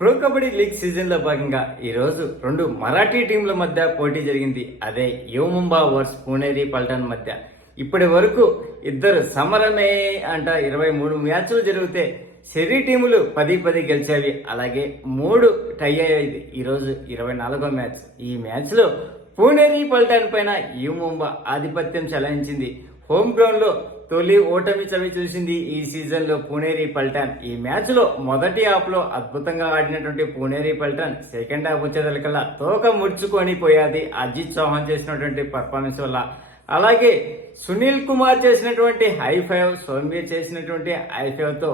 Pro kabaddi league season లో భాగంగా ఈ రోజు రెండు మరాఠీ టీంల మధ్య పోటీ జరిగింది. అదే యువ ముంబా వర్స్ పుణేరి పల్టన్ మధ్య. ఇప్పటి వరకు ఇద్దరు సమరమే అంట 23 మ్యాచ్లు జరిగితే సిరీ టీములు 10-10 గెలిచేవి. అలాగే 3 టై అయ్యేది. ఈరోజు 24వ మ్యాచ్. ఈ మ్యాచ్ లో పుణేరి పల్టన్ పైన యువ ముంబా ఆధిపత్యం చెలాయించింది. హోమ్ గ్రౌండ్ లో తొలి ఓటమి చవి చూసింది ఈ సీజన్ లో పుణేరి పల్టన్. ఈ మ్యాచ్ లో మొదటి హాఫ్ లో అద్భుతంగా ఆడినటువంటి పుణేరి పల్టన్ సెకండ్ హాఫ్ వచ్చేదలకల్లా తోక ముడుచుకొని పోయాది అజిత్ చౌహాన్ చేసినటువంటి పర్ఫార్మెన్స్ వల్ల. అలాగే సునీల్ కుమార్ చేసినటువంటి హై ఫైవ్, సోమ్వీర్ చేసినటువంటి హై ఫైవ్ తో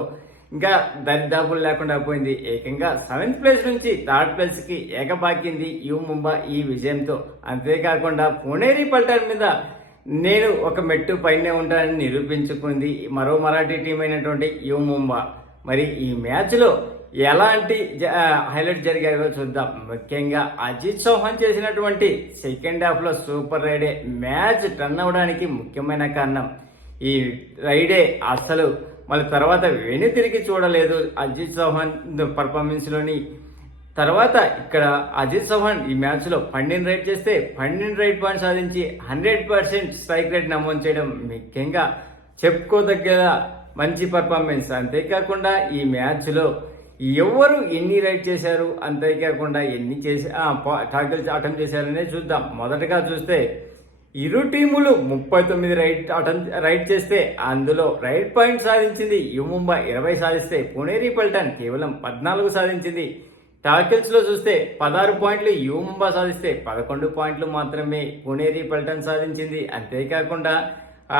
ఇంకా దరిదాపులు లేకుండా పోయింది. ఏకంగా 7th ప్లేస్ నుంచి 3rd ప్లేస్ కి ఎగబాకింది యువ ముంబా ఈ విజయంతో. అంతేకాకుండా పుణేరి పల్టన్ మీద నేను ఒక మెట్టు పైనే ఉంటానని నిరూపించుకుంది మరో మరాఠీ టీం అయినటువంటి యువ ముంబా. మరి ఈ మ్యాచ్ లో ఎలాంటి హైలైట్ జరిగాయో చూద్దాం. ముఖ్యంగా అజిత్ చౌహాన్ చేసినటువంటి సెకండ్ హాఫ్ లో సూపర్ రైడే మ్యాచ్ టర్న్ అవడానికి ముఖ్యమైన కారణం. ఈ రైడే అసలు మళ్ళీ తర్వాత తిరిగి చూడలేదు అజిత్ చౌహాన్ పర్ఫార్మెన్స్ లోని. తర్వాత ఇక్కడ అజిత్ చౌహాన్ ఈ మ్యాచ్ లో 12 రైడ్ చేస్తే 12 రైడ్ పాయింట్ సాధించి 100% స్ట్రైక్ రేట్ నమోదు చేయడం ముఖ్యంగా చెప్పుకోదగ్గ మంచి పర్ఫార్మెన్స్. అంతేకాకుండా ఈ మ్యాచ్ లో ఎవరు ఎన్ని రైడ్ చేశారు, అంతేకాకుండా ఎన్ని చేసి టాకిల్స్ అటెంప్ట్ చేశారనే చూద్దాం. మొదటగా చూస్తే ఇరు టీములు 39 రైడ్ చేస్తే అందులో రైడ్ పాయింట్ సాధించింది యువ ముంబా 20 సాధిస్తే పుణేరి పల్టన్ కేవలం 14 సాధించింది. టాకిల్స్ లో చూస్తే 16 పాయింట్లు యువ ముంబా సాధిస్తే 11 పాయింట్లు మాత్రమే పుణేరి పల్టన్ సాధించింది. అంతేకాకుండా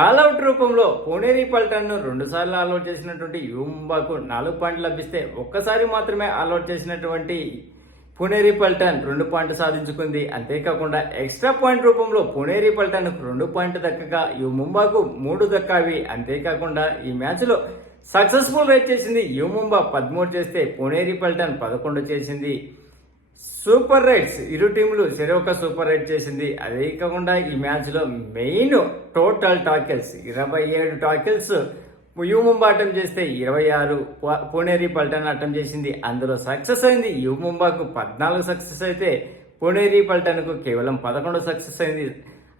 ఆల్అౌట్ రూపంలో పుణేరి పల్టన్ ను 2 సార్లు ఆల్అౌట్ చేసినటువంటి యువ ముంబాకు 4 పాయింట్లు లభిస్తే ఒక్కసారి మాత్రమే ఆల్అౌట్ చేసినటువంటి పుణేరి పల్టన్ 2 పాయింట్లు సాధించుకుంది. అంతేకాకుండా ఎక్స్ట్రా పాయింట్ రూపంలో పుణేరి పల్టన్ 2 పాయింట్లు దక్కగా యువ ముంబాకు 3 దక్కావి. అంతేకాకుండా ఈ మ్యాచ్ లో సక్సెస్ఫుల్ రైడ్ చేసింది యువ ముంబా 13 చేస్తే పుణేరి పల్టన్ 11 చేసింది. సూపర్ రైడ్స్ ఇరు టీములు ఒక సూపర్ రైడ్ చేసింది. అదే కాకుండా ఈ మ్యాచ్ లో మెయిన్ టోటల్ టాకిల్స్ 27 టాకిల్స్ యువ ముంబా అటెంప్ట్ చేస్తే 26 పుణేరి పల్టన్ అటెంప్ట్ చేసింది. అందులో సక్సెస్ అయింది యువ ముంబాకు 14 సక్సెస్ అయితే పుణేరి పల్టన్ కు కేవలం 11 సక్సెస్ అయింది.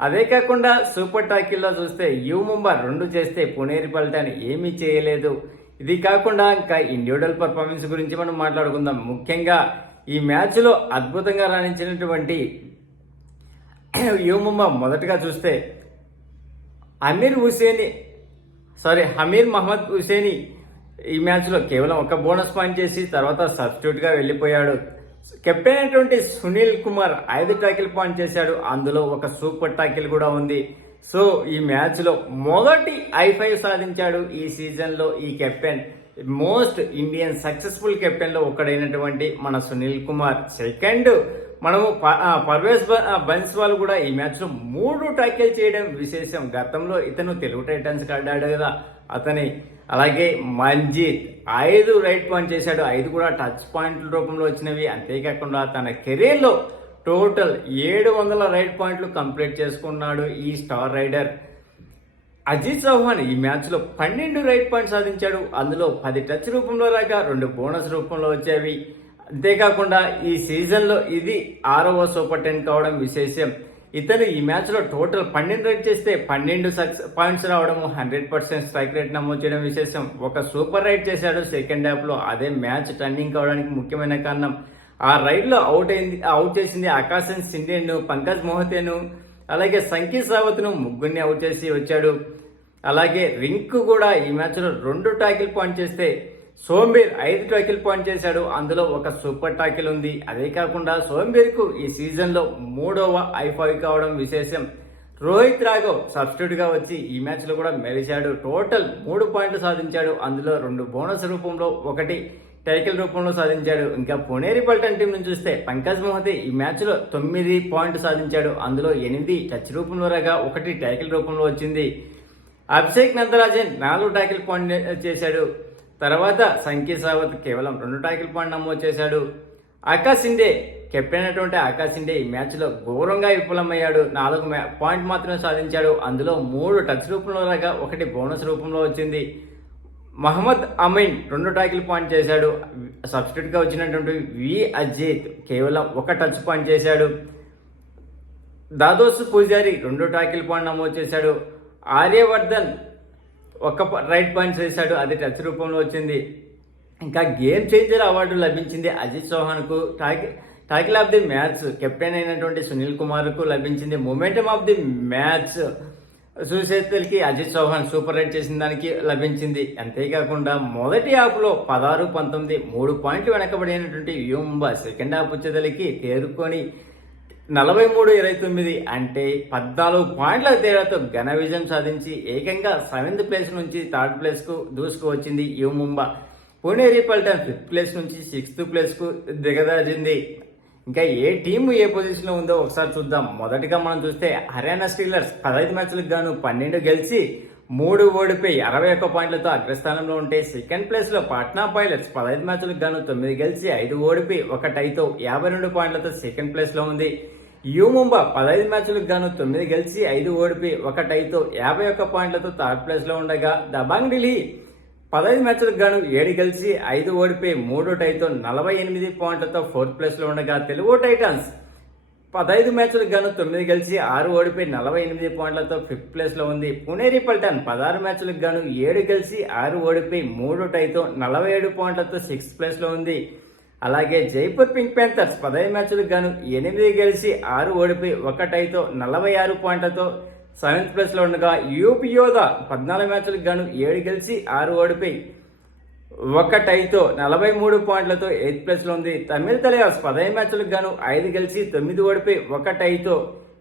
అదే కాకుండా సూపర్ టాకిల్లో చూస్తే యువ ముంబా 2 చేస్తే పుణేరి పల్టన్ ఏమీ చేయలేదు. ఇది కాకుండా ఇంకా ఇండివిజువల్ పర్ఫార్మెన్స్ గురించి మనం మాట్లాడుకుందాం. ముఖ్యంగా ఈ మ్యాచ్ లో అద్భుతంగా రాణించినటువంటి యువ ముంబా మొదటగా చూస్తే హమీర్ మహమ్మద్ హుసేని ఈ మ్యాచ్ లో కేవలం ఒక బోనస్ పాయింట్ చేసి తర్వాత సబ్స్టిట్యూట్ గా వెళ్లిపోయాడు. కెప్టెన్ అయినటువంటి సునీల్ కుమార్ 5 టాకిల్ పాయింట్ చేశాడు. అందులో ఒక సూపర్ టాకిల్ కూడా ఉంది. సో ఈ మ్యాచ్ లో మొదటి i5 సాధించాడు ఈ సీజన్ లో ఈ captain. Most Indian successful captain లో ఒకడైనటువంటి మన సునీల్ కుమార్. సెకండ్ మనము పర్వేజ్ బన్స్వాల్ కూడా ఈ మ్యాచ్ లో 3 టాకిల్ చేయడం విశేషం. గతంలో ఇతను తెలుగు టైటన్స్ ఆడాడు కదా అతని. అలాగే మంజీత్ 5 రైట్ పాయింట్ చేశాడు. 5 కూడా టచ్ పాయింట్ల రూపంలో వచ్చినవి. అంతేకాకుండా తన కెరీర్ లో టోటల్ 700 రైట్ పాయింట్లు కంప్లీట్ చేసుకున్నాడు ఈ స్టార్ రైడర్. అజిత్ చౌహాన్ ఈ మ్యాచ్ లో 12 రైట్ పాయింట్ సాధించాడు. అందులో 10 టచ్ రూపంలో రాగా 2 బోనస్ రూపంలో వచ్చేవి. అంతేకాకుండా ఈ సీజన్ లో ఇది 6వ సూపర్ 10 కావడం విశేషం. ఇతను ఈ మ్యాచ్ లో టోటల్ 12 రైడ్ చేస్తే 12 పాయింట్స్ రావడం, 100% స్ట్రైక్ రేట్ నమోదు చేయడం విశేషం. ఒక సూపర్ రైడ్ చేశాడు సెకండ్ హాఫ్ లో. అదే మ్యాచ్ టర్నింగ్ కావడానికి ముఖ్యమైన కారణం. ఆ రైడ్ లో అవుట్ చేసింది ఆకాశన్ సిండేను, పంకజ్ మోహతేను, అలాగే సంకీ సావత్ ను ముగ్గురిని అవుట్ చేసి వచ్చాడు. అలాగే రింక్ కూడా ఈ మ్యాచ్ లో 2 టాకిల్ పాయింట్ చేస్తే సోంబీర్ 5 టాకిల్ పాయింట్ చేశాడు. అందులో ఒక సూపర్ టాకిల్ ఉంది. అదే కాకుండా సోంబీర్ కు ఈ సీజన్ లో 3వ i5 కావడం విశేషం. రోహిత్ రాఘవ్ సబ్స్టిట్యూట్ గా వచ్చి ఈ మ్యాచ్ లో కూడా మెరిశాడు. టోటల్ 3 పాయింట్లు సాధించాడు. అందులో 2 బోనస్ రూపంలో, 1 టైకిల్ రూపంలో సాధించాడు. ఇంకా పుణేరి పల్టన్ టీం నుంచి చూస్తే పంకజ్ మోహతే ఈ మ్యాచ్ లో 9 పాయింట్లు సాధించాడు. అందులో 8 టచ్ రూపంలో రాగా 1 టైకిల్ రూపంలో వచ్చింది. అభిషేక్ నందరాజన్ 4 టాకిల్ పాయింట్ చేశాడు. తర్వాత సంకీ సావత్ కేవలం 2 టాకిల్ పాయింట్ నమోదు చేశాడు. ఆకాశ్ సిండే కెప్టెన్ అయినటువంటి ఆకాశ్ సిండే ఈ మ్యాచ్ లో ఘోరంగా విఫలమయ్యాడు. 4 పాయింట్ మాత్రమే సాధించాడు. అందులో 3 టచ్ రూపంలో రాగా 1 బోనస్ రూపంలో వచ్చింది. మహమ్మద్ అమీన్ 2 ట్యాకిల్ పాయింట్ చేశాడు. సబ్స్టిట్యూట్గా వచ్చినటువంటి వి అజిత్ కేవలం 1 టచ్ పాయింట్ చేశాడు. దాదోస్ పూజారి 2 ట్యాకిల్ పాయింట్ నమోదు చేశాడు. ఆర్యవర్ధన్ 1 రైట్ పాయింట్ చేశాడు, అది టచ్ రూపంలో వచ్చింది. ఇంకా గేమ్ చేంజర్ అవార్డు లభించింది అజిత్ చౌహాన్కు. Tackle of the match captain అయినటువంటి సునీల్ కుమార్కు లభించింది. మొమెంటమ్ ఆఫ్ ది మ్యాచ్ సుశేతల్కి అజిత్ చౌహాన్ సూపర్ రైట్ చేసిన దానికి లభించింది. అంతేకాకుండా మొదటి హాఫ్లో 16-19 3 పాయింట్లు వెనకబడినటువంటి యూ ముంబా సెకండ్ హాఫ్ వచ్చేదలికి తేరుకొని 43-29 అంటే 14 పాయింట్ల తేడాతో ఘన విజయం సాధించి ఏకంగా 7th ప్లేస్ నుంచి 3rd ప్లేస్కు దూసుకు వచ్చింది you Mumba. Puneri Paltan 5th place నుంచి 6th ప్లేస్కు దిగజారింది. ఇంకా ఏ టీము ఏ పొజిషన్లో ఉందో ఒకసారి చూద్దాం. మొదటిగా మనం చూస్తే హర్యానా స్టీలర్స్ 15 మ్యాచ్లకు గాను 12 గెలిచి 3 ఓడిపోయి 61 పాయింట్లతో అగ్రస్థానంలో ఉంటే, సెకండ్ ప్లేస్లో పాట్నా పైలట్స్ 15 మ్యాచ్లకు గాను 9 గెలిచి 5 ఓడిపోయి 1 టైతో 52 పాయింట్లతో సెకండ్ ప్లేస్లో ఉంది. యూ ముంబా 15 మ్యాచ్లకు గాను 9 గెలిచి 5 ఓడిపోయి 1 టైతో 51 పాయింట్లతో 3rd ప్లేస్లో ఉండగా, దబాంగ్ ఢిల్లీ 15 మ్యాచ్లకు గాను 7 గెలిచి 5 ఓడిపోయి 3 టైతో 48 పాయింట్లతో 4th ప్లేస్లో ఉండగా, తెలుగు టైటన్స్ 15 మ్యాచ్లకు గాను 9 గెలిచి 6 ఓడిపోయి 48 పాయింట్లతో 5th ప్లేస్లో ఉంది. పుణేరి పల్టన్ 16 మ్యాచ్లకు గాను 7 గెలిచి 6 ఓడిపోయి 3 టైతో 47 పాయింట్లతో 6th ప్లేస్లో ఉంది. అలాగే జైపూర్ పింక్ ప్యాంథర్స్ 15 మ్యాచ్లకు గాను 8 గెలిచి 6 ఓడిపోయి 1 టైతో 46 పాయింట్లతో 7th ప్లేస్లో ఉండగా, యూపీ యోధా 14 మ్యాచ్లకు గాను 7 గెలిచి 6 ఓడిపోయి 1 టైతో 43 పాయింట్లతో 8th ప్లేస్లో ఉంది. తమిళ తలయాస్ 15 మ్యాచ్లకు గాను 5 గెలిచి 9 ఓడిపోయి 1 టైతో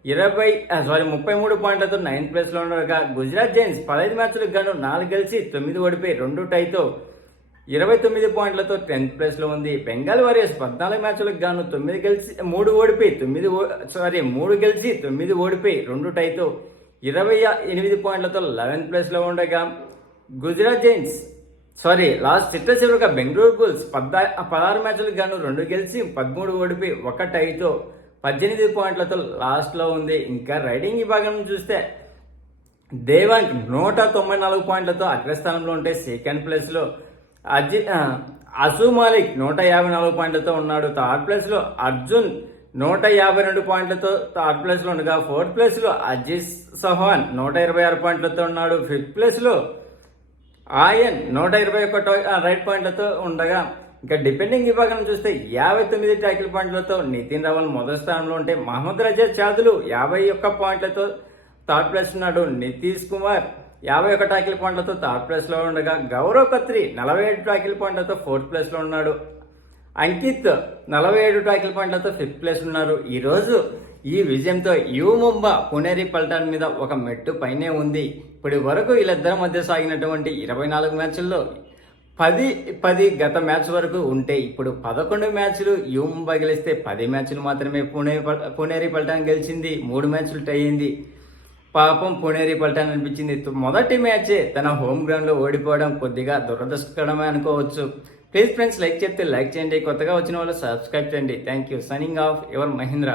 33 పాయింట్లతో 9th ప్లేస్లో ఉండగా, గుజరాత్ జైన్స్ 15 మ్యాచ్లకు గాను 4 గెలిచి 9 ఓడిపోయి 2 టైతో 29 పాయింట్లతో 10th ప్లేస్లో ఉంది. బెంగాల్ వారియర్స్ 14 మ్యాచ్లకు గాను 3 గెలిచి 3 గెలిచి 9 ఓడిపోయి 2 టైతో 28 పాయింట్లతో 11th ప్లేస్లో ఉండగా, గుజరాత్ జైన్స్ చివరిగా బెంగళూరు బుల్స్ 16 మ్యాచ్లకు గాను 2 గెలిచి 13 ఓడిపోయి 1 టైతో 18 పాయింట్లతో లాస్ట్లో ఉంది. ఇంకా రైడింగ్ విభాగం చూస్తే దేవాంగ్ 194 పాయింట్లతో అగ్రస్థానంలో ఉంటే, సెకండ్ ప్లేస్లో అసు మాలిక్ 154 పాయింట్లతో ఉన్నాడు. 3rd ప్లేస్లో అర్జున్ 152 పాయింట్లతో 3rd ప్లేస్లో ఉండగా, 4th ప్లేస్లో అజిత్ చౌహాన్ 126 పాయింట్లతో ఉన్నాడు. 5th ప్లేస్లో ఆయన్ 121 రైట్ పాయింట్లతో ఉండగా, ఇంకా డిపెండింగ్ విభాగం చూస్తే 59 ట్యాకిల్ పాయింట్లతో నితిన్ రావల్ మొదటి స్థానంలో ఉంటే, మహమ్మద్ రజా చాదులు 51 పాయింట్లతో 3rd ప్లేస్ ఉన్నాడు. నితీష్ కుమార్ 51 ట్యాకిల్ పాయింట్లతో 3rd ప్లేస్లో ఉండగా, గౌరవ్ ఖత్రి 47 ట్యాకిల్ పాయింట్లతో 4th ప్లేస్లో ఉన్నాడు. అంకిత్ 47 ట్యాకిల్ పాయింట్లతో 5th ప్లేస్ ఉన్నారు. ఈరోజు ఈ విజయంతో యూ ముంబా పుణేరి పల్టన్ మీద ఒక మెట్టు పైనే ఉంది. ఇప్పటి వరకు వీళ్ళిద్దరి మధ్య సాగినటువంటి 24 మ్యాచ్ల్లో 10 గత మ్యాచ్ వరకు ఉంటే, ఇప్పుడు 11 మ్యాచ్లు యూ ముంబా గెలిస్తే 10 మ్యాచ్లు మాత్రమే పుణేరి పల్టన్ గెలిచింది. 3 మ్యాచ్లు టై అయింది. పాపం పుణేరి పల్టన్ అనిపించింది. మొదటి మ్యాచే తన హోమ్ గ్రౌండ్లో ఓడిపోవడం కొద్దిగా దురదృష్టకరమే అనుకోవచ్చు. ప్లీజ్ ఫ్రెండ్స్, లైక్ చేస్తే లైక్ చేయండి, కొత్తగా వచ్చిన వాళ్ళు సబ్స్క్రైబ్ చేయండి. Thank you. Signing off your Mahindra.